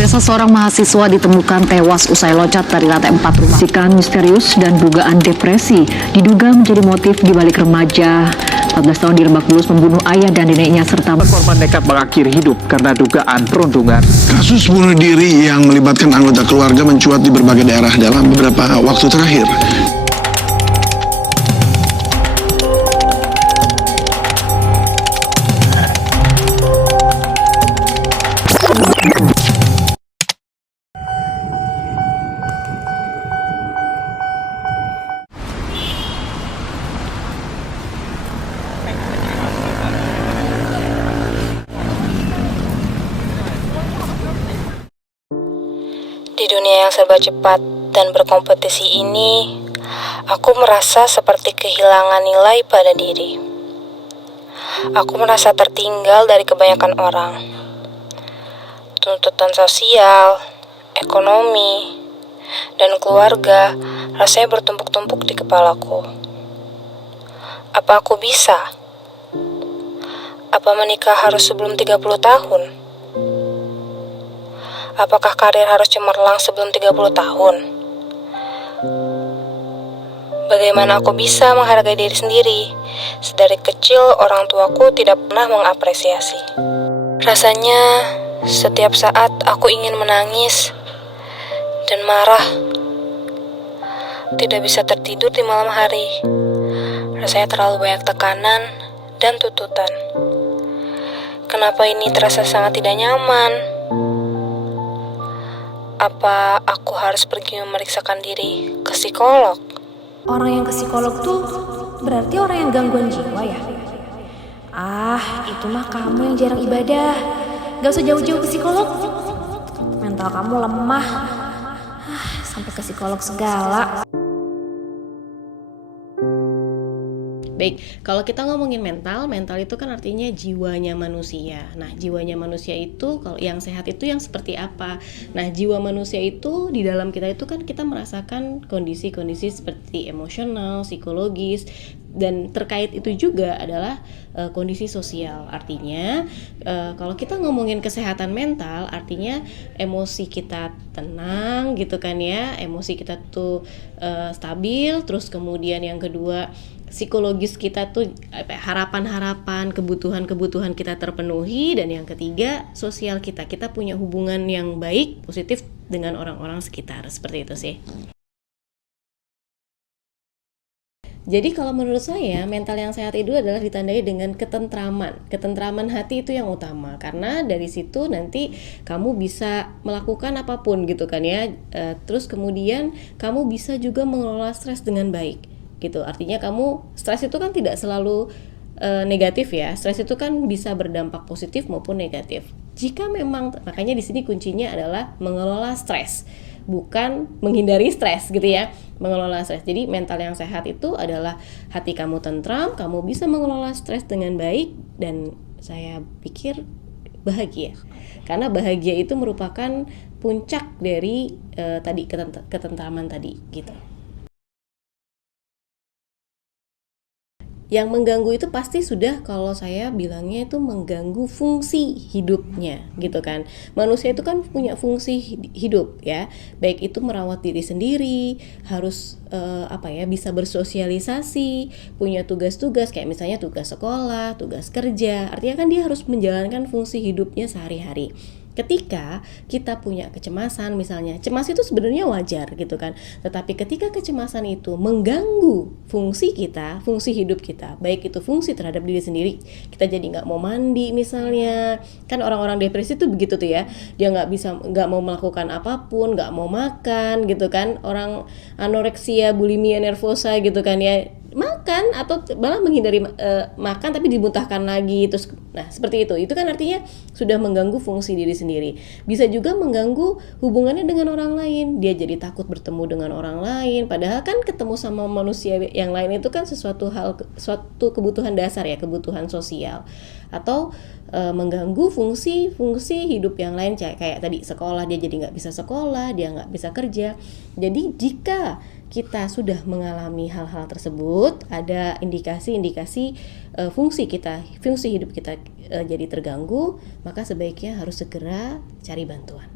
Pemirsa, seorang mahasiswa ditemukan tewas usai loncat dari lantai 4 rumah. Sikan misterius dan dugaan depresi diduga menjadi motif di balik remaja 14 tahun di Lebak Bulus membunuh ayah dan neneknya serta korban nekat mengakhiri hidup karena dugaan perundungan. Kasus bunuh diri yang melibatkan anggota keluarga mencuat di berbagai daerah dalam beberapa waktu terakhir. Di dunia yang serba cepat dan berkompetisi ini, aku merasa seperti kehilangan nilai pada diri. Aku merasa tertinggal dari kebanyakan orang. Tuntutan sosial, ekonomi, dan keluarga rasanya bertumpuk-tumpuk di kepalaku. Apa aku bisa? Apa menikah harus sebelum 30 tahun? Apakah karir harus cemerlang sebelum 30 tahun? Bagaimana aku bisa menghargai diri sendiri? Sedari kecil orang tuaku tidak pernah mengapresiasi. Rasanya setiap saat aku ingin menangis dan marah. Tidak bisa tertidur di malam hari. Rasanya terlalu banyak tekanan dan tuntutan. Kenapa ini terasa sangat tidak nyaman? Apa aku harus pergi memeriksakan diri ke psikolog? Orang yang ke psikolog tuh berarti orang yang gangguan jiwa ya? Itu mah kamu yang jarang ibadah. Gak usah jauh-jauh ke psikolog. Mental kamu lemah. Sampai ke psikolog segala. Baik, kalau kita ngomongin mental itu kan artinya jiwanya manusia. Nah, jiwanya manusia itu, kalau yang sehat itu yang seperti apa? Nah, jiwa manusia itu di dalam kita itu kan kita merasakan kondisi-kondisi seperti emosional, psikologis, dan terkait itu juga adalah kondisi sosial. Artinya, kalau kita ngomongin kesehatan mental, artinya emosi kita tenang gitu kan ya, emosi kita tuh stabil, terus kemudian yang kedua psikologis kita tuh harapan-harapan, kebutuhan-kebutuhan kita terpenuhi, dan yang ketiga sosial kita punya hubungan yang baik, positif dengan orang-orang sekitar, seperti itu sih. Jadi kalau menurut saya mental yang sehat itu adalah ditandai dengan ketentraman hati itu yang utama, karena dari situ nanti kamu bisa melakukan apapun gitu kan ya. Terus kemudian kamu bisa juga mengelola stres dengan baik gitu. Artinya kamu stres itu kan tidak selalu negatif ya. Stres itu kan bisa berdampak positif maupun negatif. Jika memang, makanya di sini kuncinya adalah mengelola stres, bukan menghindari stres gitu ya. Mengelola stres. Jadi mental yang sehat itu adalah hati kamu tentram, kamu bisa mengelola stres dengan baik, dan saya pikir bahagia. Karena bahagia itu merupakan puncak dari tadi ketentraman tadi gitu. Yang mengganggu itu pasti sudah, kalau saya bilangnya itu mengganggu fungsi hidupnya gitu kan. Manusia itu kan punya fungsi hidup ya, baik itu merawat diri sendiri, harus bisa bersosialisasi, punya tugas-tugas kayak misalnya tugas sekolah, tugas kerja. Artinya kan dia harus menjalankan fungsi hidupnya sehari-hari. Ketika kita punya kecemasan misalnya, cemas itu sebenarnya wajar gitu kan. Tetapi ketika kecemasan itu mengganggu fungsi kita, fungsi hidup kita, baik itu fungsi terhadap diri sendiri, kita jadi nggak mau mandi misalnya. Kan orang-orang depresi tuh begitu tuh ya, dia nggak mau melakukan apapun, nggak mau makan gitu kan. Orang anoreksia, bulimia nervosa gitu kan ya, makan atau malah menghindari makan tapi dimuntahkan lagi terus. Nah, seperti itu kan artinya sudah mengganggu fungsi diri sendiri. Bisa juga mengganggu hubungannya dengan orang lain. Dia jadi takut bertemu dengan orang lain, padahal kan ketemu sama manusia yang lain itu kan suatu kebutuhan dasar ya, kebutuhan sosial. Atau mengganggu fungsi hidup yang lain, kayak tadi sekolah, dia jadi nggak bisa sekolah, dia nggak bisa kerja. Jadi jika kita sudah mengalami hal-hal tersebut, ada indikasi-indikasi fungsi hidup kita jadi terganggu, maka sebaiknya harus segera cari bantuan.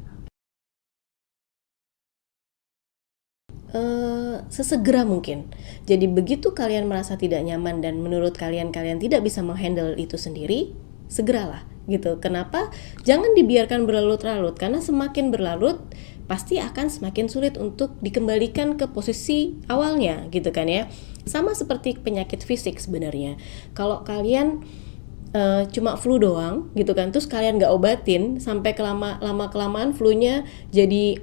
sesegera mungkin. Jadi begitu kalian merasa tidak nyaman dan menurut kalian tidak bisa menghandle itu sendiri, segeralah gitu. Kenapa? Jangan dibiarkan berlarut-larut, karena semakin berlarut pasti akan semakin sulit untuk dikembalikan ke posisi awalnya gitu kan ya. Sama seperti penyakit fisik sebenarnya. Kalau kalian cuma flu doang gitu kan, terus kalian nggak obatin sampai lama kelamaan flunya jadi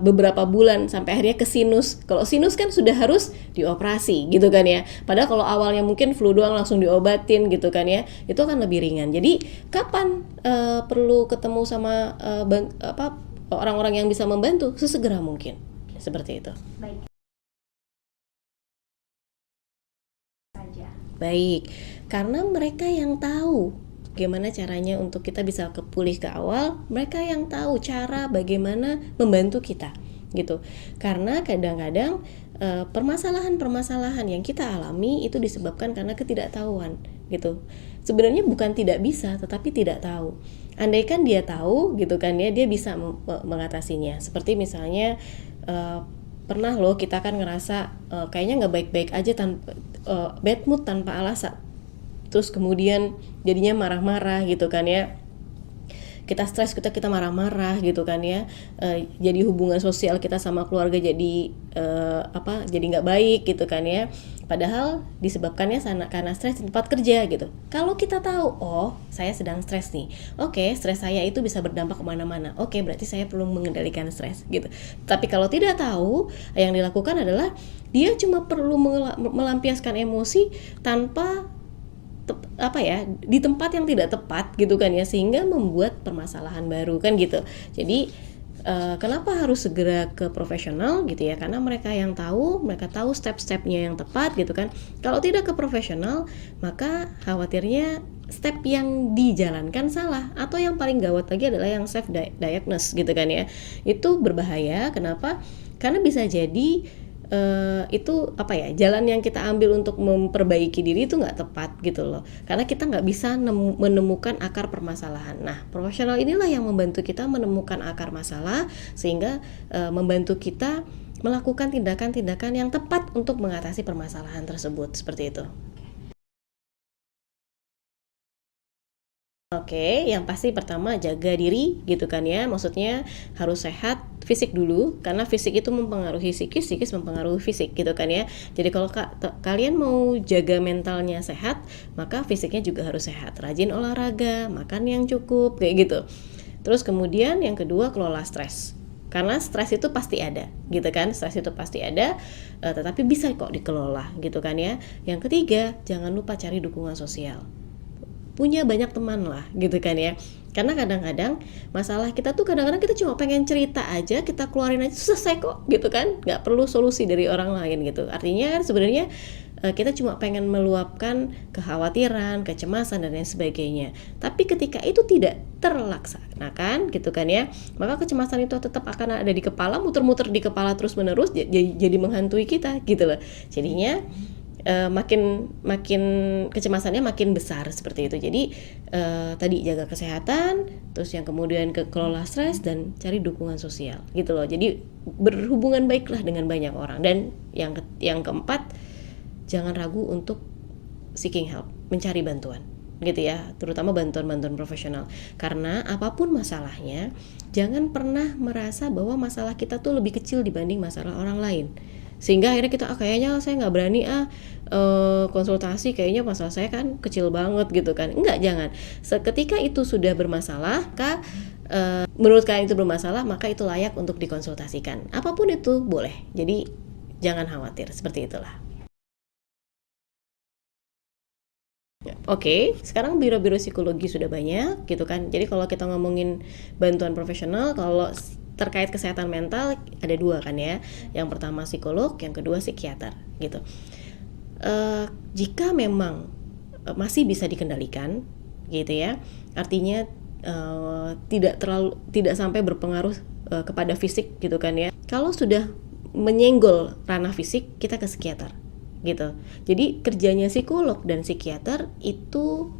beberapa bulan sampai akhirnya ke sinus. Kalau sinus kan sudah harus dioperasi gitu kan ya. Padahal kalau awalnya mungkin flu doang langsung diobatin gitu kan ya, itu akan lebih ringan. Jadi kapan perlu ketemu sama orang-orang yang bisa membantu? Sesegera mungkin. Seperti itu. Baik, karena mereka yang tahu bagaimana caranya untuk kita bisa pulih ke awal, mereka yang tahu cara bagaimana membantu kita gitu. Karena kadang-kadang permasalahan-permasalahan yang kita alami itu disebabkan karena ketidaktahuan gitu. Sebenarnya bukan tidak bisa, tetapi tidak tahu. Andaikan dia tahu gitu kan ya, dia bisa mengatasinya. Seperti misalnya pernah loh kita kan ngerasa kayaknya nggak baik-baik aja bad mood tanpa alasan, terus kemudian jadinya marah-marah gitu kan ya, kita stres, kita marah-marah gitu kan ya, jadi hubungan sosial kita sama keluarga jadi jadi nggak baik gitu kan ya, padahal disebabkannya karena stres di tempat kerja gitu. Kalau kita tahu, oh saya sedang stres nih, oke, stres saya itu bisa berdampak kemana-mana, oke, berarti saya perlu mengendalikan stres gitu. Tapi kalau tidak tahu, yang dilakukan adalah dia cuma perlu melampiaskan emosi tanpa di tempat yang tidak tepat gitu kan ya, sehingga membuat permasalahan baru kan gitu. Jadi kenapa harus segera ke profesional gitu ya, karena mereka tahu step-stepnya yang tepat gitu kan. Kalau tidak ke profesional, maka khawatirnya step yang dijalankan salah, atau yang paling gawat lagi adalah yang self diagnose gitu kan ya. Itu berbahaya. Kenapa? Karena bisa jadi itu jalan yang kita ambil untuk memperbaiki diri itu nggak tepat gitu loh, karena kita nggak bisa menemukan akar permasalahan. Nah, profesional inilah yang membantu kita menemukan akar masalah, sehingga membantu kita melakukan tindakan-tindakan yang tepat untuk mengatasi permasalahan tersebut, seperti itu. Oke, yang pasti pertama jaga diri gitu kan ya, maksudnya harus sehat fisik dulu, karena fisik itu mempengaruhi psikis, psikis mempengaruhi fisik gitu kan ya. Jadi kalau kalian mau jaga mentalnya sehat, maka fisiknya juga harus sehat, rajin olahraga, makan yang cukup kayak gitu. Terus kemudian yang kedua, kelola stres, karena stres itu pasti ada gitu kan, stres itu pasti ada, tetapi bisa kok dikelola gitu kan ya. Yang ketiga, jangan lupa cari dukungan sosial, punya banyak teman lah gitu kan ya, karena kadang-kadang masalah kita tuh kadang-kadang kita cuma pengen cerita aja, kita keluarin aja selesai kok gitu kan, nggak perlu solusi dari orang lain gitu. Artinya kan sebenarnya kita cuma pengen meluapkan kekhawatiran, kecemasan dan lain sebagainya, tapi ketika itu tidak terlaksanakan gitu kan ya, maka kecemasan itu tetap akan ada di kepala, muter-muter di kepala terus menerus, jadi menghantui kita gitu loh. Jadinya makin kecemasannya makin besar seperti itu. Jadi tadi jaga kesehatan, terus yang kemudian kelola stres dan cari dukungan sosial gitu loh. Jadi berhubungan baiklah dengan banyak orang, dan yang keempat, jangan ragu untuk seeking help, mencari bantuan gitu ya, terutama bantuan profesional. Karena apapun masalahnya, jangan pernah merasa bahwa masalah kita tuh lebih kecil dibanding masalah orang lain, sehingga akhirnya kita kayaknya saya nggak berani konsultasi, kayaknya masalah saya kan kecil banget gitu kan. Enggak, jangan. Seketika itu sudah bermasalah, menurut kalian itu bermasalah, maka itu layak untuk dikonsultasikan. Apapun itu boleh, jadi jangan khawatir, seperti itulah. Oke, sekarang biro-biro psikologi sudah banyak gitu kan. Jadi kalau kita ngomongin bantuan profesional, kalau terkait kesehatan mental ada dua kan ya. Yang pertama psikolog, yang kedua psikiater gitu. Jika memang masih bisa dikendalikan gitu ya, artinya tidak sampai berpengaruh kepada fisik gitu kan ya. Kalau sudah menyenggol ranah fisik, kita ke psikiater gitu. Jadi kerjanya psikolog dan psikiater itu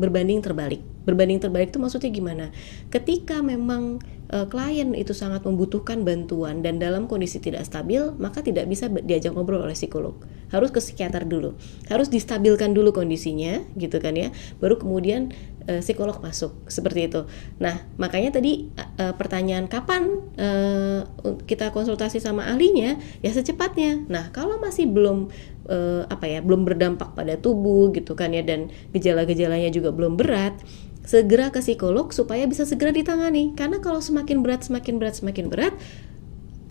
berbanding terbalik. Berbanding terbalik itu maksudnya gimana? Ketika memang klien itu sangat membutuhkan bantuan dan dalam kondisi tidak stabil, maka tidak bisa diajak ngobrol oleh psikolog. Harus ke psikiater dulu. Harus distabilkan dulu kondisinya, gitu kan ya. Baru kemudian psikolog masuk, seperti itu. Nah, makanya tadi pertanyaan kapan kita konsultasi sama ahlinya, ya secepatnya. Nah, kalau masih belum belum berdampak pada tubuh gitu kan ya, dan gejala-gejalanya juga belum berat, segera ke psikolog supaya bisa segera ditangani. Karena kalau semakin berat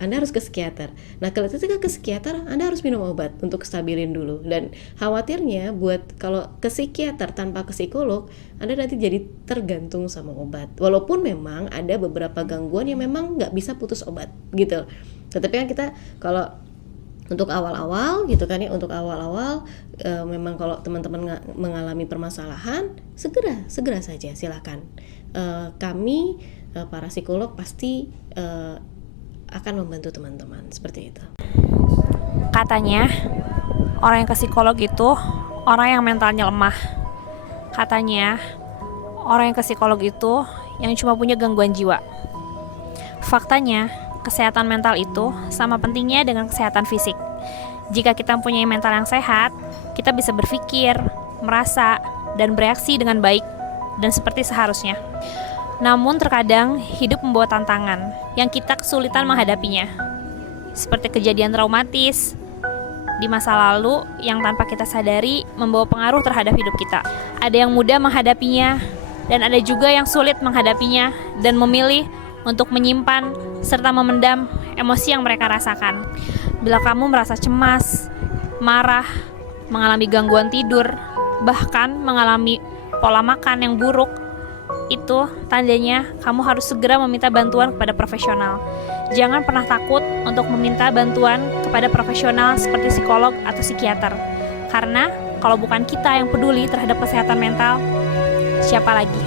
Anda harus ke psikiater. Nah, kalau ketika ke psikiater, Anda harus minum obat untuk stabilin dulu. Dan khawatirnya kalau ke psikiater tanpa ke psikolog, Anda nanti jadi tergantung sama obat. Walaupun memang ada beberapa gangguan yang memang nggak bisa putus obat gitu. Tetapi kan kita kalau untuk awal-awal gitu kan ya, memang kalau teman-teman mengalami permasalahan, segera saja silakan. Kami para psikolog pasti akan membantu teman-teman seperti itu. Katanya orang yang ke psikolog itu orang yang mentalnya lemah. Katanya orang yang ke psikolog itu yang cuma punya gangguan jiwa. Faktanya, kesehatan mental itu sama pentingnya dengan kesehatan fisik. Jika kita mempunyai mental yang sehat, kita bisa berpikir, merasa, dan bereaksi dengan baik dan seperti seharusnya. Namun terkadang hidup membawa tantangan yang kita kesulitan menghadapinya. Seperti kejadian traumatis di masa lalu yang tanpa kita sadari membawa pengaruh terhadap hidup kita. Ada yang mudah menghadapinya dan ada juga yang sulit menghadapinya dan memilih untuk menyimpan serta memendam emosi yang mereka rasakan. Bila kamu merasa cemas, marah, mengalami gangguan tidur, bahkan mengalami pola makan yang buruk, itu tandanya kamu harus segera meminta bantuan kepada profesional. Jangan pernah takut untuk meminta bantuan kepada profesional seperti psikolog atau psikiater. Karena kalau bukan kita yang peduli terhadap kesehatan mental, siapa lagi?